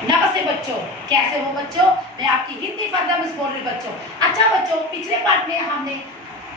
नमस्ते बच्चों, कैसे हो बच्चों? मैं आपकी हिंदी फर्दर मिस बोल रही बच्चों। अच्छा बच्चों, पिछले पार्ट में हमने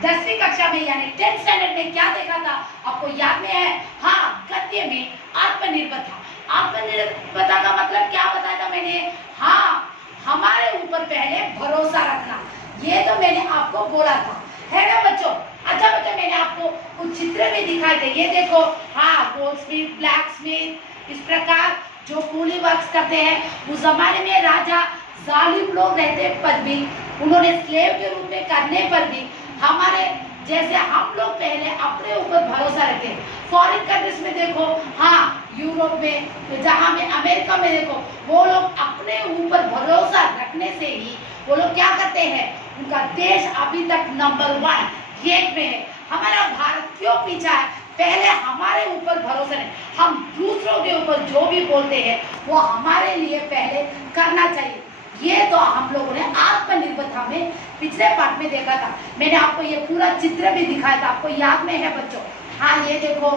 10वीं कक्षा में यानी 10th स्टैंडर्ड में क्या देखा था, आपको याद में है? हाँ, गद्य में आत्मनिर्भर था। आत्मनिर्भरता का मतलब क्या बताया था मैंने? हाँ, हमारे ऊपर पहले भरोसा रखना, ये तो मैंने आपको बोला था, है ना बच्चों? अच्छा बच्चों, मैंने आपको कुछ चित्र भी दिखाए थे, ये देखो। हाँ, गोल्ड स्मिथ, ब्लैक स्मिथ, इस प्रकार जो कूली वर्क्स करते हैं। उस जमाने में राजा जालिम लोग रहते पर भी उन्होंने स्लेव के रूप में करने पर भी हमारे जैसे हम लोग पहले अपने ऊपर भरोसा रखते हैं। फॉरेन कंट्रीज में देखो, हाँ, यूरोप में, जहाँ में अमेरिका में देखो, वो लोग अपने ऊपर भरोसा रखने से ही वो लोग क्या करते हैं, उनका देश अभी तक नंबर 1 रैंक में है। हमारा भारत क्यों पीछा है? पहले हमारे ऊपर भरोसा नहीं, हम दूसरों के ऊपर जो भी बोलते हैं वो हमारे लिए पहले करना चाहिए। ये तो हम लोगों ने आत्मनिर्भरता में पिछले पार्ट में देखा था। मैंने आपको ये पूरा चित्र भी दिखाया था, आपको याद में है बच्चों? हाँ, ये देखो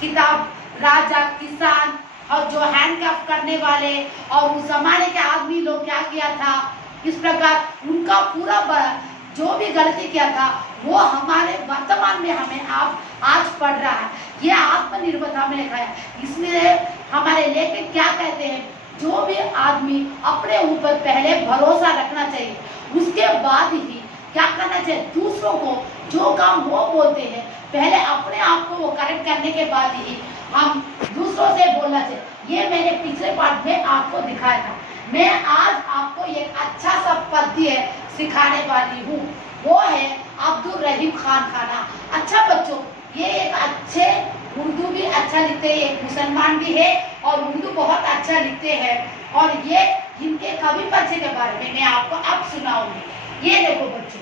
किताब, राजा, किसान और जो हैंडक्राफ्ट करने वाले और उस जमाने के आदमी लोग क्या किया था, इस प्रकार उनका पूरा जो भी गलती किया था वो हमारे वर्तमान में हमें आज पढ़ रहा है। ये आत्मनिर्भरता में लिखा है। इसलिए हमारे लेखक क्या कहते हैं, जो भी आदमी अपने ऊपर पहले भरोसा रखना चाहिए, उसके बाद ही क्या करना चाहिए, दूसरों को जो काम वो बोलते हैं पहले अपने आप को वो करेक्ट करने के बाद ही हम दूसरों से बोलना चाहिए। ये मैंने पिछले पार्ट में आपको दिखाया था। मैं आज आपको एक अच्छा सा पद्य सिखाने वाली हूँ, वो है अब्दुल रहीम खान खाना। अच्छा बच्चों, ये एक अच्छे उर्दू भी अच्छा लिखते हैं, एक मुसलमान भी है और उर्दू बहुत अच्छा लिखते हैं, और ये इनके कवि परिचय के बारे में मैं आपको अब सुनाऊंगी। ये देखो बच्चों,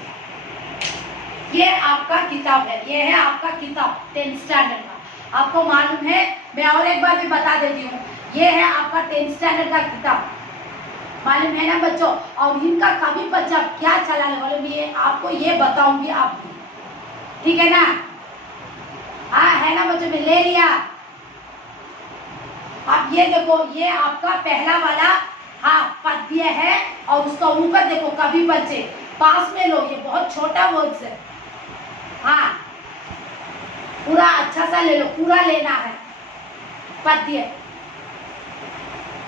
ये आपका किताब है, ये है आपका किताब 10th स्टैंडर्ड का। आपको मालूम है, मैं और एक बार भी बता देती हूँ, ये है आपका 10th स्टैंडर्ड का किताब, मालूम है ना बच्चों? और इनका कवि परिचय क्या चलाने वाले मैं आपको ये बताऊंगी आपको, ठीक है ना? हाँ, है ना बच्चों? मैं ले लिया। अब ये देखो, ये आपका पहला वाला हाँ पद्य है, और उसका ऊपर देखो कवि परिचय, पास में लो, ये बहुत छोटा वर्ड्स है। हाँ, पूरा अच्छा सा ले लो, पूरा लेना है पद्य।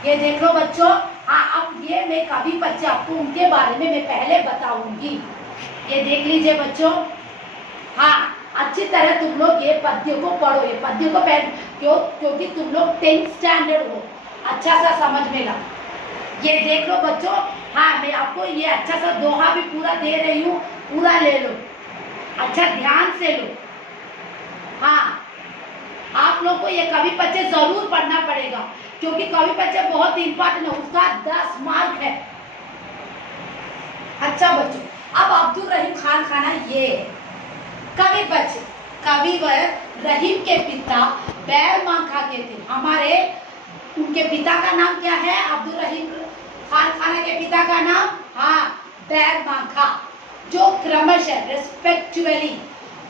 ये देख लो बच्चों। हाँ, अब ये मैं कवि परिचय आपको उनके बारे में मैं पहले बताऊंगी, ये देख लीजिए बच्चों। हाँ, अच्छी तरह तुम लोग ये पद्य को पढ़ो, ये पद्य को क्योंकि तुम लोग 10th स्टैंडर्ड हो, अच्छा सा समझ में ला। ये देख लो बच्चों। हाँ, मैं आपको ये अच्छा सा दोहा भी पूरा दे रही हूँ, पूरा ले लो, अच्छा ध्यान से लो। हाँ, आप लोग को ये कवि परिचय जरूर पढ़ना पड़ेगा, क्योंकि कवि परिचय बहुत इंपॉर्टेंट है, उसका 10 मार्क है। अच्छा बच्चों, अब अब्दुल रहीम खान खाना ये कवि परिचय। कविवर रहीम के पिता बैर मां खा के थे। हमारे उनके पिता का नाम क्या है? अब्दुल रहीम खान खाना के पिता का नाम, हाँ, बैर मां खा, जो क्रमशः रेस्पेक्टिवली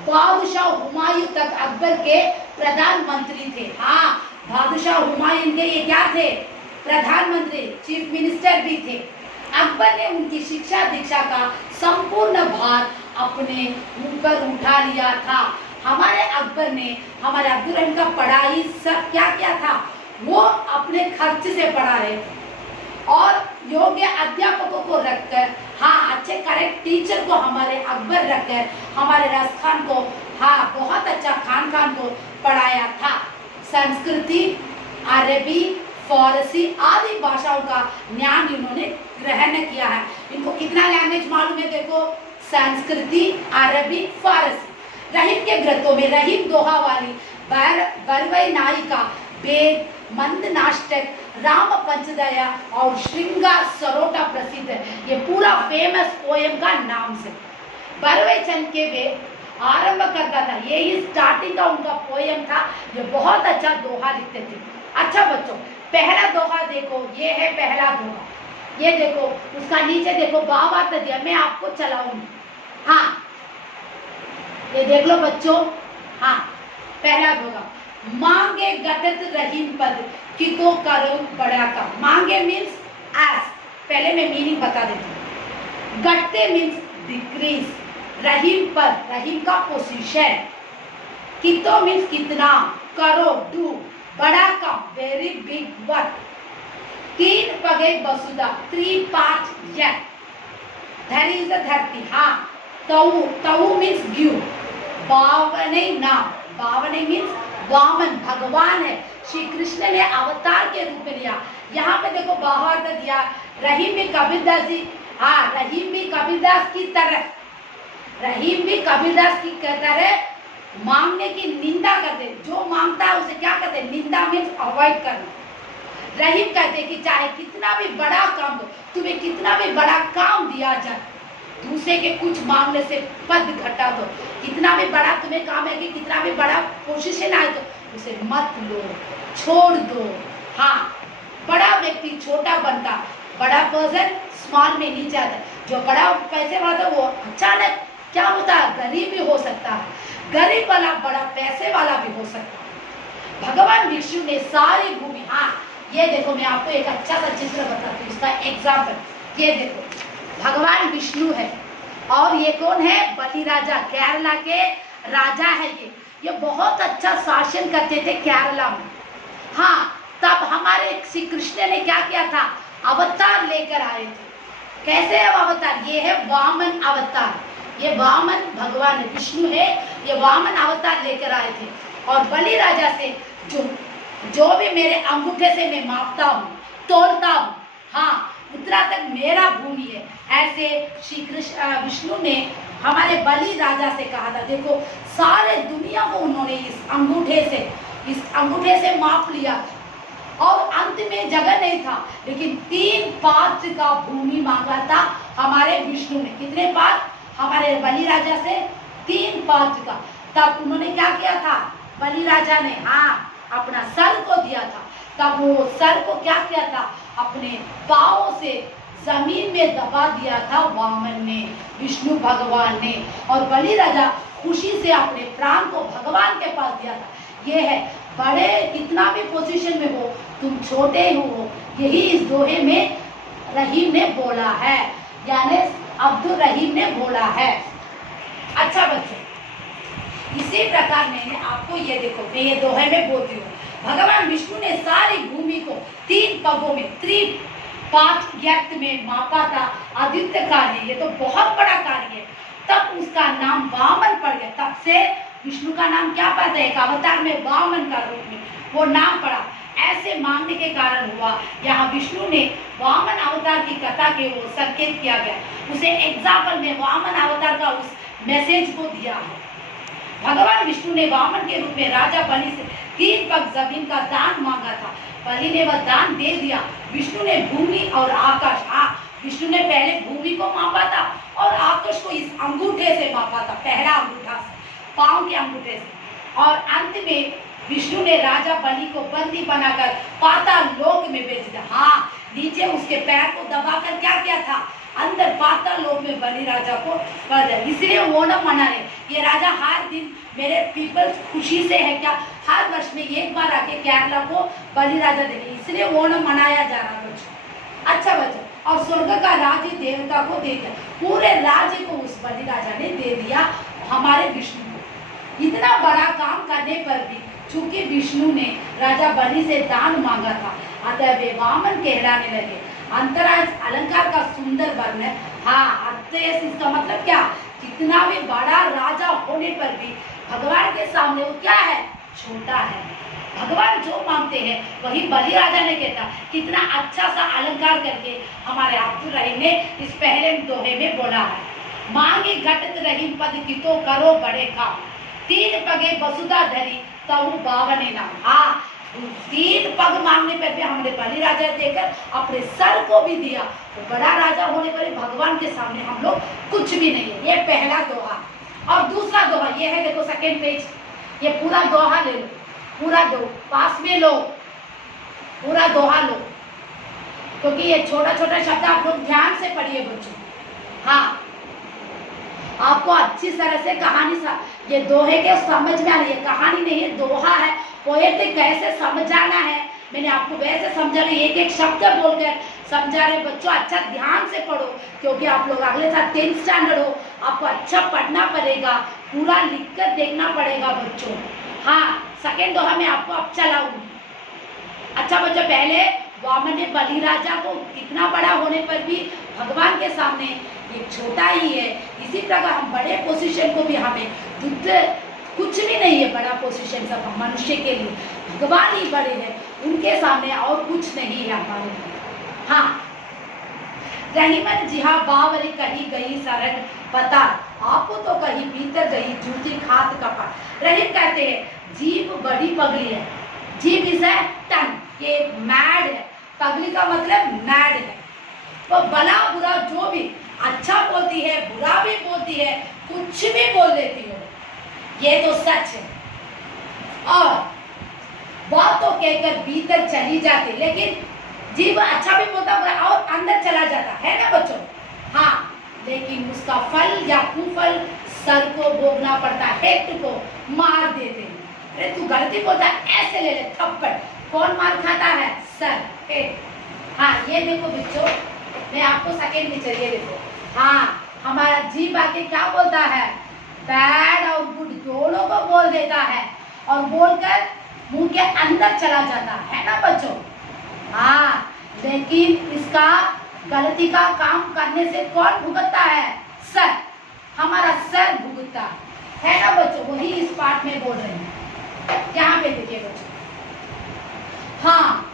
बादशाह हुमायूं तक अकबर के प्रधानमंत्री थे। हाँ, बादशाह हुमायूं के ये क्या थे? प्रधानमंत्री, चीफ मिनिस्टर भी थे। अकबर ने उनकी शिक्षा दीक्षा का संपूर्ण भार अपने ऊपर उठा लिया था। हमारे अकबर ने हमारे अब्दुल रहीम का पढ़ाई सब क्या किया था, वो अपने खर्च से पढ़ा रहे, और योग्य अध्यापकों को रखकर, हाँ, अच्छे करेक्ट टीचर को हमारे अकबर रखकर हमारे राज खान को, हाँ, बहुत अच्छा खान को पढ़ाया था। संस्कृति, अरबी, फारसी आदि भाषाओं का ज्ञान इन्होंने ग्रहण किया है। इनको कितना लैंग्वेज मालूम है? देखो, संस्कृति, अरबी, फारसी। रहीम के ग्रंथों में रहीम दोहा वाली, बरवई नायिका, वेद, मंद नाष्टक, राम पंचदया और श्रृंगार सरोटा प्रसिद्ध है। ये पूरा फेमस पोएम का नाम से बरवई चंद के वे आरंभ करता था, यही स्टार्टिंग का उनका पोएम था। ये बहुत अच्छा दोहा लिखते थे। अच्छा बच्चों, पहला दोहा देखो, ये है पहला दोहा, ये देखो, उसका नीचे देखो भावार्थ दिया, मैं आपको चलाऊंगी। हाँ, ये देख लो बच्चों। हाँ, पहला दोहा, मांगे गटत रहीम पद कि तो करो बड़ा का। मांगे गट्टे मीन्स एस, पहले मैं मीनिंग बता देती हूँ। गट्टे मीन्स डिक्रीज, रहीम पर, रहीम का पोजीशन। कितो मीन्स कितना, करो, डू, बड़ा काम, वेरी बिग वर्क। तीन पगे वसुधा, 3 पार्ट यक, धरी इज धरती, हाँ। तऊ, तऊ मीन्स गिव, बावने नाम, बावने मीन्स वामन, भगवान है। श्री कृष्ण ने अवतार के रूप में लिया। यहाँ पे देखो बाहर दिया, रहीम भी कबीरदास जी, हाँ, रहीम भी कबीरदास की तरह, रहीम भी कबीरदास की तरह मांगने की निंदा करते, जो मांगता है उसे क्या करते, निंदा मीन्स अवॉइड करना। रहीम कहते कि चाहे कितना भी बड़ा काम दो, तुम्हें कितना भी बड़ा काम दिया जाए, दूसरे के कुछ मांगने से पद घटा दो। कितना भी बड़ा तुम्हें काम है कि कितना भी बड़ा पोजीशन आए तो उसे मत लो, छोड़ दो। हाँ, बड़ा व्यक्ति छोटा बनता, बड़ा पर्सन स्मॉल में नीचे आता। जो बड़ा पैसे वाला था वो अचानक क्या होता है, गरीब भी हो सकता है, गरीब वाला बड़ा पैसे वाला भी हो सकता है। भगवान विष्णु ने सारी भूमि, हाँ ये देखो मैं आपको एक अच्छा सा चित्र बताती हूँ, इसका एग्जाम्पल। ये देखो भगवान विष्णु है और ये कौन है, बलि राजा, केरला के राजा है। ये बहुत अच्छा शासन करते थे केरला में। हाँ, तब हमारे श्री कृष्ण ने क्या किया था, अवतार लेकर आए थे। कैसे है अवतार, ये है वामन अवतार। ये वामन भगवान विष्णु है, ये वामन अवतार लेकर आए थे। और बलि राजा से जो भी मेरे अंगूठे से मैं मापता हूँ, तोड़ता हूँ, हाँ, उतना तक मेरा भूमि है। ऐसे श्री कृष्ण विष्णु ने हमारे बलि राजा से कहा था। देखो सारे दुनिया को उन्होंने इस अंगूठे से माप लिया और अंत में जगह नहीं था, लेकिन 3 पात्र का भूमि मांगा था हमारे विष्णु ने। कितने पात्र, हमारे बलि राजा से 3 पात्र का। तब उन्होंने क्या किया था, बलि राजा ने, हाँ, अपना सर को दिया था। तब वो सर को क्या किया था, अपने पाँव से जमीन में दबा दिया था वामन ने, विष्णु भगवान ने। और बलि राजा खुशी से अपने प्राण को भगवान के पास दिया था। ये है, बड़े कितना भी पोजीशन में हो, तुम छोटे हो, यही इस दोहे में रहीम ने बोला है, यानी अब्दुल रहीम ने बोला है। अच्छा बच्चों, इसी प्रकार मैंने आपको ये देखो, मैं ये दोहे में बोलती हूँ, भगवान विष्णु ने सारी भूमि को 3 पगों में, 3 पार्ट यक्त में मापा था। आदित्य कार्य, ये तो बहुत बड़ा कार्य है। तब उसका नाम वामन पड़ गया। तब से विष्णु का नाम क्या पड़ता है, एक अवतार में वामन का रूप में वो नाम पड़ा। ऐसे मांगने के कारण हुआ, यहाँ विष्णु ने वामन अवतार की कथा के वो संकेत किया गया, उसे एग्जाम्पल में वामन अवतार का उस मैसेज को दिया है। भगवान विष्णु ने वामन के रूप में राजा बलि से 3 पग जमीन का दान मांगा था। बलि ने वह दान दे दिया। विष्णु ने भूमि और आकाश, विष्णु ने पहले भूमि को मापा था और आकाश को इस अंगूठे से मापा था, पहला अंगूठा से, पांव के अंगूठे से। और अंत में विष्णु ने राजा बलि को बंदी बनाकर पाताल लोक में भेज दिया। हाँ, नीचे उसके पैर को दबाकर क्या किया था, अंदर पाताल लोक में बलि राजा को कर दिया। इसलिए ओणम मना रहे। ये राजा हर दिन, मेरे पीपल खुशी से है क्या, हर वर्ष में एक बार आके केरला को बलि राजा देते, इसलिए ओणम मनाया जा रहा बच्चों। अच्छा बच्चों, और स्वर्ग का राज्य देवता को दे दिया, पूरे राज्य को उस बलि राजा ने दे दिया हमारे विष्णु को। इतना बड़ा काम करने पर भी चूंकि विष्णु ने राजा बलि से दान मांगा था, अतः वे वामन कहलाने लगे। अंतराज अलंकार का सुंदर वर्ण। हाँ, अर्थयस इसका मतलब क्या, कितना भी बड़ा राजा होने पर भी भगवान के सामने वो क्या है, छोटा है। भगवान जो मांगते हैं वही बलि राजा ने कहता। कितना अच्छा सा अलंकार करके हमारे अब्दुल रहीम ने इस पहले दोहे में बोला है। मांगी घटत रही पद की तो करो बड़े काम, 3 पगे वसुधा धरी तऊ बावने नाम। हाँ, 3 पग मांगने पर भी हमने बलि राजा देकर अपने सर को भी दिया। तो बड़ा राजा होने पर भगवान के सामने हम लोग कुछ भी नहीं है। ये पहला दोहा। और दूसरा दोहा ये है, देखो सेकेंड पेज, ये पूरा दोहा ले लो, पूरा दो पास में लो, पूरा दोहा लो, क्योंकि ये छोटा छोटा शब्द आप लोग ध्यान से पढ़िए बच्चों। हाँ, आपको अच्छी तरह से कहानी ये दोहे के समझ में आ रही है। कहानी नहीं है, दोहा है। पोएट्री कैसे समझाना है मैंने आपको वैसे समझा रही, एक एक शब्द बोलकर समझा रहे बच्चों। अच्छा ध्यान से पढ़ो, क्योंकि आप लोग अगले साल 10th स्टैंडर्ड हो, आपको अच्छा पढ़ना पड़ेगा, पूरा लिखकर देखना पड़ेगा बच्चों। हाँ, सेकेंड दोहा मैं आपको अब चलाऊंगी। अच्छा बच्चों, पहले वामन ने बलिराजा को इतना बड़ा होने पर भी भगवान के सामने ये छोटा ही है, इसी प्रकार हम बड़े पोजीशन को भी हमें कुछ भी नहीं है बड़ा पोजीशन सब मनुष्य के लिए, भगवान ही बड़े हैं, उनके सामने और कुछ नहीं है हमारे लिए। हाँ, रहीमन जी हाँ बावरी कही गई सरग पता, आपको तो कहीं भीतर गई जूती खात कपा। रहीम कहते हैं जीभ बड़ी पगली है, जीभ इज है टंग, ये मैड है, पगली का मतलब मैड है, वो भला बुरा जो भी अच्छा बोलती है, बुरा भी बोलती है, कुछ भी बोल देती है, ये तो सच है। और बात तो कहकर भीतर चली जाती, लेकिन जीव अच्छा भी बोलता और अंदर चला जाता है ना बच्चों। हाँ, लेकिन उसका फल या कुफल सर को भोगना पड़ता है, हेड को मार देते हैं। अरे तू गलती बोलता है, ऐसे ले ले थप्पड़, कौन मार खाता है? Sir, head. हाँ, ये देखो बच्चों, मैं आपको सेकेंड में चलिए देखो। हाँ, हमारा जीभ आके क्या बोलता है? बैड और गुड दोनों को बोल देता है, और बोलकर मुंह के अंदर चला जाता है ना बच्चों। हाँ, लेकिन इसका गलती का काम करने से कौन भुगतता है? सर, हमारा सर भुगतता है ना बच्चों। वही इस पाठ में बोल रहे हैं, यहाँ पे देखिए बच्चों। हाँ,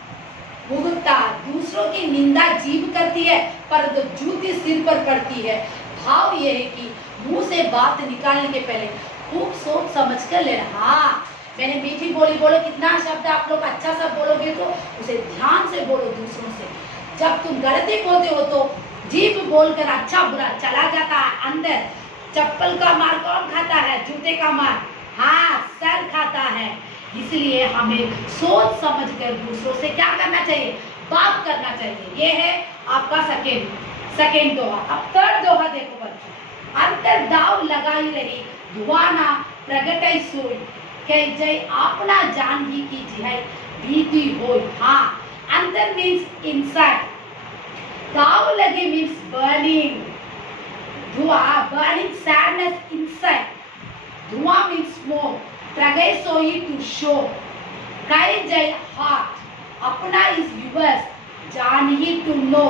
भुगतता, दूसरों की निंदा जीभ करती है, पर तो जूती सिर पर पड़ती है। भाव ये है कि मुंह से बात निकालने के पहले खूब सोच समझ कर लेना। हाँ, मैंने मीठी बोली बोलो, कितना शब्द आप लोग अच्छा सा बोलोगे तो उसे ध्यान से बोलो दूसरों से। जब तुम गलती बोलते हो तो जीभ बोलकर अच्छा बुरा चला जाता है अंदर। चप्पल का मार कौन खाता है? जूते का मार, हाँ, सर खाता है। इसलिए हमें सोच समझ कर दूसरों से क्या करना चाहिए? बात करना चाहिए। ये है आपका सेकेंड दोहा। अब थर्ड दोहा देखो बच्चों। अंतर दाव लगाई रही धुआना प्रगटई सोई, कह जय अपना जान ही की जिहाई भीती होई। हाँ, अंतर मीन्स इनसाइड, दाव लगे मीन्स बर्निंग, धुआं बर्निंग सैडनेस इनसाइड, धुआं मीन्स स्मोक, प्रगय सोई टू शो, कह जय हार्ट, अपना इज यूवर्स, जान ही टू नो,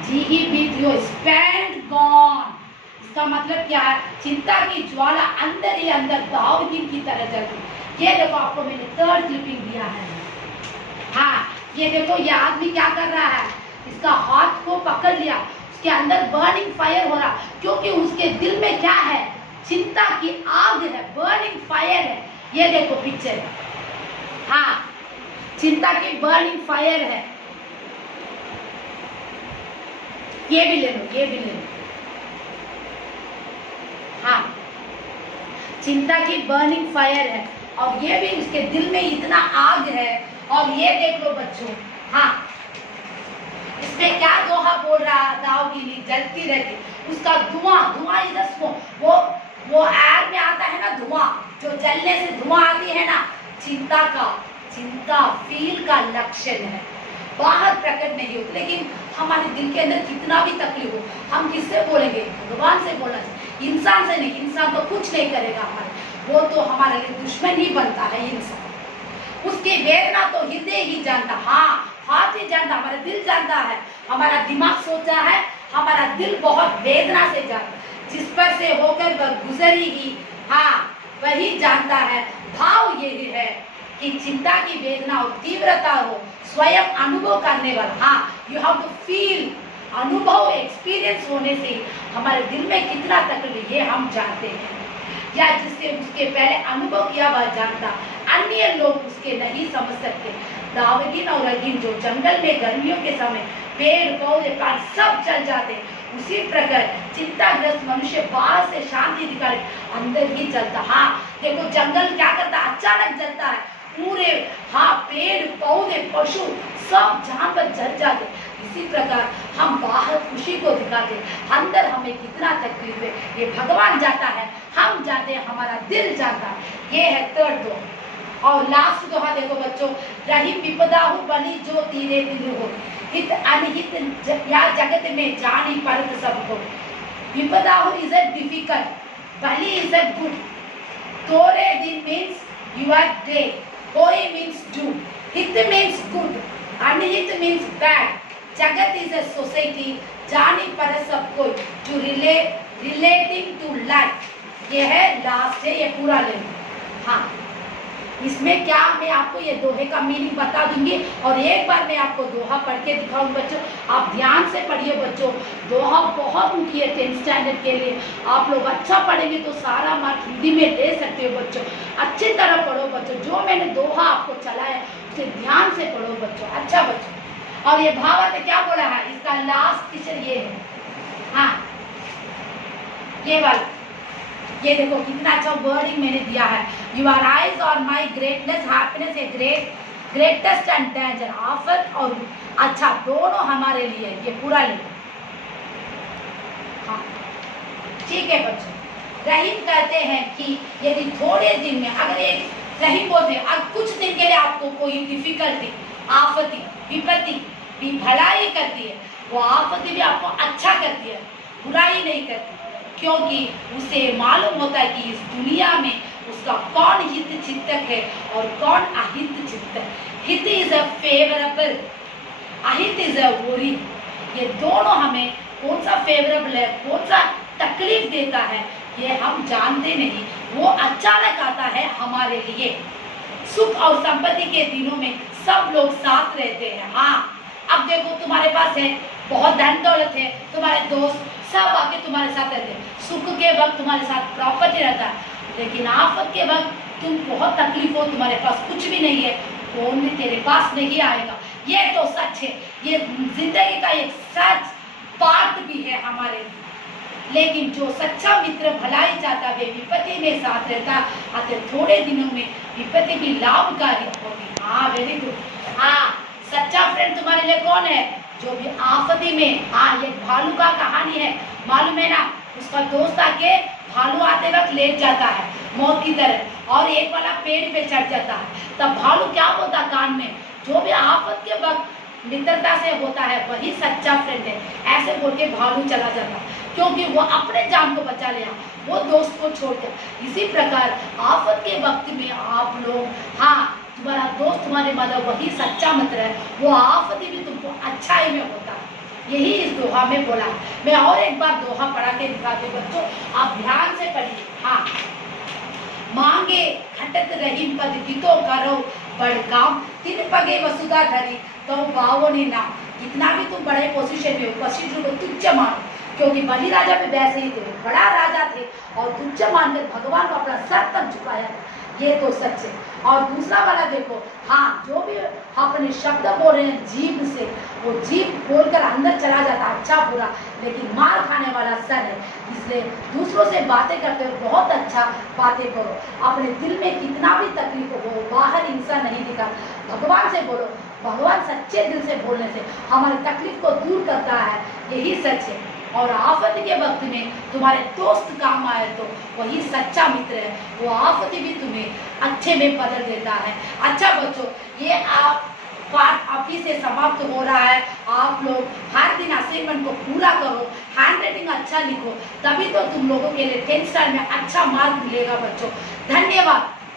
जी ही बीत हो, स्पैंड गॉन। इसका मतलब क्या है? चिंता की ज्वाला अंदर ही अंदर दाऊदीन की तरह जलती। ये देखो, आपको मैंने थर्ड क्लिपिंग दिया है। हाँ, ये देखो, ये आदमी क्या कर रहा है? इसका हाथ को पकड़ लिया, उसके अंदर बर्निंग फायर हो रहा, क्योंकि उसके दिल में क्या है? चिंता की आग है, बर्निंग फायर है। ये देखो पिक्चर, हाँ, चिंता की बर्निंग फायर है। ये भी ले लो, ये भी ले लो। हाँ, चिंता की बर्निंग फायर है, और ये भी उसके दिल में इतना आग है। और ये देख लो बच्चों, हाँ, इसमें क्या दोहा बोल रहा? दाऊदीन जलती रहती, उसका धुआं इज स्मोक। वो एयर में आता है ना धुआं, जो जलने से धुआं आती है ना, चिंता फील का लक्षण है, बाहर प्रकट नहीं होती। लेकिन हमारे दिल के अंदर कितना भी तकलीफ हो, हम किससे बोलेंगे? भगवान से बोलना चाहिए, इंसान से नहीं। इंसान तो कुछ नहीं करेगा हमारे, वो तो हमारे लिए दुश्मन ही बनता है इंसान। उसकी वेदना तो हृदय ही जानता, हाँ, हाथ ही जानता, हमारा दिल जानता है, हमारा दिमाग सोचा है, हमारा दिल बहुत वेदना से जानता, जिस पर से होकर वह गुजरी ही, हाँ, वही जानता है। भाव यही है कि चिंता की वेदना और तीव्रता हो स्वयं अनुभव करने वाला। हाँ, यू हैव टू फील, अनुभव एक्सपीरियंस होने से हमारे दिल में कितना तकलीफ ये हम जानते हैं, या जिससे उसके पहले अनुभव किया वह जानता, अन्य लोग उसके नहीं समझ सकते। दाऊदीन और रहीम जो जंगल में गर्मियों के समय पेड़ पौधे प्लांट सब जल जाते, उसी प्रकार चिंताग्रस्त मनुष्य बाहर से शांति दिखाए, अंदर ही जलता। हाँ, देखो जंगल क्या करता, अचानक जलता है पूरे, हाँ, पेड़ पौधे पशु सब जानवर जल जाते। इसी प्रकार हम बाहर खुशी को दिखाते, अंदर हमें कितना तकलीफ है ये भगवान जानता है, हम जानते हैं, हमारा दिल जानता है। ये है थर्ड दोहा। और लास्ट दोहा देखो बच्चों, रही विपदाहु बलि जो तीरे तीर हो, हित अनहित या जगत में जानी परत सबको। विपदाहु इज अ डिफिकल्ट, बलि इज अ गुड, तोरे दिन means your day, Hoi means do, Hit means good, Anhit means bad, Jagat is a society, Jani para sab koi, to relating to life। ये है लास्ट है, ये पूरा ले लो। हाँ, इसमें क्या मैं आपको ये दोहे का मीनिंग बता दूंगी और एक बार मैं आपको दोहा पढ़ के दिखाऊंगी बच्चों। आप ध्यान से पढ़िए बच्चों, दोहा बहुत मुख्य है 10th स्टैंडर्ड के लिए। आप लोग अच्छा पढ़ेंगे तो सारा मार्क हिंदी में दे सकते हो बच्चों। अच्छी तरह पढ़ो बच्चों, जो मैंने दोहा आपको चलाया उसे ध्यान से पढ़ो बच्चों। अच्छा बच्चों, और ये भावार्थ क्या बोला है, इसका लास्ट टीचर ये है। हाँ, ये वाला, ये देखो कितना अच्छा वर्डिंग मैंने दिया है। योर आइज और my greatness, happiness a greatest and danger, आफत और अच्छा दोनों हमारे लिए, ये पूरा ले। हाँ ठीक है बच्चों, रहीम कहते हैं कि यदि थोड़े दिन में, अगर एक रहीम बोलते हैं अगर कुछ दिन के लिए आपको कोई डिफिकल्टी, आफती, विपत्ति भी भलाई करती है, वो आफती भी आपको अच्छा करती है, बुराई नहीं करती, क्योंकि उसे मालूम होता है कि इस दुनिया में उसका कौन हित चिंतक है और कौन अहित चिंतक। हित इज अ फेवरेबल, अहित इज अ वरी। ये दोनों हमें कौन सा फेवरेबल है, कौन सा तकलीफ देता है, ये हम जानते नहीं। वो अचानक आता है हमारे लिए। सुख और संपत्ति के दिनों में सब लोग साथ रहते हैं। हाँ, अब देखो तुम्हारे पास है, बहुत धन दौलत है, तुम्हारे दोस्त सब आके तुम्हारे साथ रहते हैं। सुख के वक्त तुम्हारे साथ प्रॉपर्टी रहता है, लेकिन आफत के वक्त तुम बहुत तकलीफ हो, तुम्हारे पास कुछ भी नहीं है, कौन भी तेरे पास नहीं आएगा। ये तो सच है, ये जिंदगी का एक सच पार्ट भी है हमारे लिए। लेकिन जो सच्चा मित्र भलाई चाहता है, विपत्ति में साथ रहता, आते थोड़े दिनों में विपत्ति भी लाभकारी होगी। हाँ वेरी गुड। हाँ, सच्चा फ्रेंड तुम्हारे लिए कौन है, जो भी आफती में। हाँ, ये भालू का कहानी है, मालूम है ना, उसका दोस्त आके भालू आते वक्त लेट जाता है मौत की तरह, और एक वाला पेड़ पे चढ़ जाता है। तब भालू क्या बोलता कान में, जो भी आफत के वक्त मित्रता से होता है वही सच्चा फ्रेंड है, ऐसे बोल के भालू चला जाता, क्योंकि वो अपने जान को बचा लिया, वो दोस्त को छोड़ कर। इसी प्रकार आफत के वक्त में आप लोग, हाँ, तुम्हारा दोस्त तुम्हारे मतलब वही सच्चा मित्र है, वो आफती भी तुमको अच्छाई में होता है। यही इस दोहा में बोला। मैं और एक बार दोहा पढ़ा के दिखाती हूँ बच्चों, आप ध्यान से पढ़िए। हाँ, मांगे खटत रहीम पद कितो करो बड़ काम, तीन पगे वसुधा धरी तो बावो ने नाम। कितना भी तुम बड़े पोजीशन में हो, वशिष्ठ को तुच्छ मानो, क्योंकि बलि राजा भी वैसे ही थे, बड़ा राजा थे और तुच्छ मानकर भगवान को अपना सर तक झुकाया, ये तो सच है। और दूसरा वाला देखो, हाँ, जो भी अपने शब्द बोल रहे हैं जीभ से, वो जीभ बोलकर अंदर चला जाता अच्छा बुरा, लेकिन मार खाने वाला सर है। इसलिए दूसरों से बातें करते हो बहुत अच्छा बातें करो, अपने दिल में कितना भी तकलीफ हो बाहर हिंसा नहीं दिखा, भगवान से बोलो। भगवान सच्चे दिल से बोलने से हमारी तकलीफ को दूर करता है, यही सच है। और आफत के वक्त में तुम्हारे दोस्त काम आए तो वही सच्चा मित्र है, वो आफत भी तुम्हें अच्छे में बदल देता है। अच्छा बच्चों, ये आप पाठ अभी से समाप्त हो रहा है। आप लोग हर दिन असाइनमेंट को पूरा करो, हैंड राइटिंग अच्छा लिखो, तभी तो तुम लोगों के लिए 10th स्टैंडर्ड में अच्छा मार्क मिलेगा बच्चों। धन्यवाद।